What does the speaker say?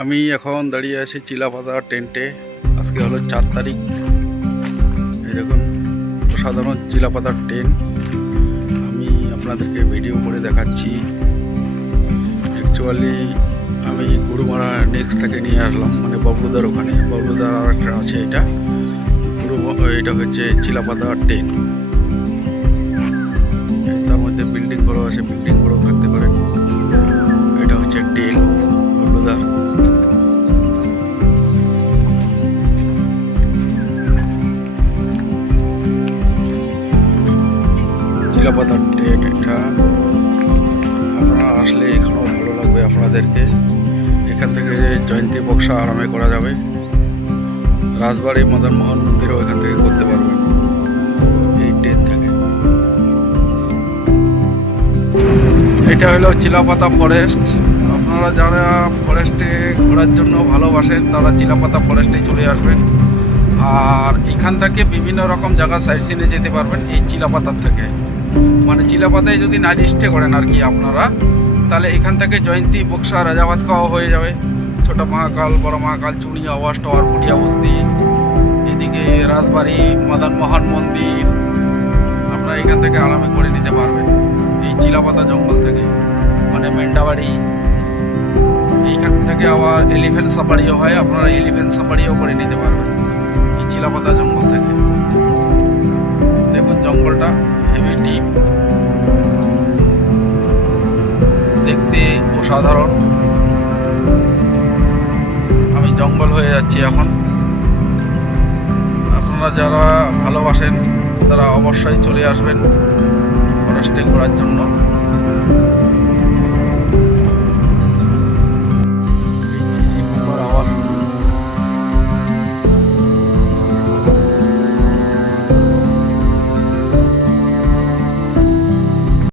আমি এখন দাঁড়িয়ে আছি চিলাপাতা টেন্টে। আজকে হলো 4 তারিখ। এই দেখুন অসাধারণ চিলাপাতার টেন্ট। আমি আপনাদেরকে ভিডিও করে দেখাচ্ছি। অ্যাকচুয়ালি আমি গুরুমারা নেক্সটটাকে নিয়ে আসলাম, মানে বাবলুদার ওখানে। বাবলুদার আর একটা আছে, এটা হচ্ছে চিলাপাতার টেন্ট। তার মধ্যে বিল্ডিং বড় আছে, বিল্ডিং বড় থাকতে পারে। এটা হচ্ছে টেন্ট বাবলুদার। চিলাপাতার টেন্ট এটা আপনারা আসলে এখানেও ভালো লাগবে আপনাদেরকে। এখান থেকে জয়ন্তী বক্সা আরামে করা যাবে। রাজবাড়ি মদন মোহন মন্দিরও এখান থেকে করতে পারবেন এই টেন্ট থেকে। এটা হলো চিলাপাতা ফরেস্ট। আপনারা যারা ফরেস্টে ঘোরার জন্য ভালোবাসেন তারা চিলাপাতা ফরেস্টে চলে আসবেন। আর এখান থেকে বিভিন্ন রকম জায়গা সাইট সিনে যেতে পারবেন এই চিলাপাতার থেকে। মানে চিলাপাতায় যদি নাইট স্টে করেন আর কি আপনারা, তাহলে এখান থেকে জয়ন্তী বক্সা রাজাভাত খাওয়া হয়ে যাবে। ছোট মহাকাল, বড় মহাকাল, চুনি আওয়াজ টাওয়ার, পুটিয়া বস্তি, এদিকে রাজবাড়ি, মদন মোহন মন্দির আপনারা এখান থেকে আরামে করে নিতে পারবেন এই চিলাপাতা জঙ্গল থেকে। মানে মেন্ডাবাড়ি, এইখান থেকে আবার এলিফ্যান্ট সাফারিও হয়, আপনারা এলিফ্যান্ট সাফারিও করে নিতে পারবেন এই চিলাপাতা জঙ্গল থেকে। দেখুন জঙ্গলটা হেভি ডিপ, দেখতে অসাধারণ। আমি জঙ্গল হয়ে যাচ্ছি এখন। আপনারা যারা ভালোবাসেন তারা অবশ্যই চলে আসবেন ফরেস্টে ঘোরার জন্য।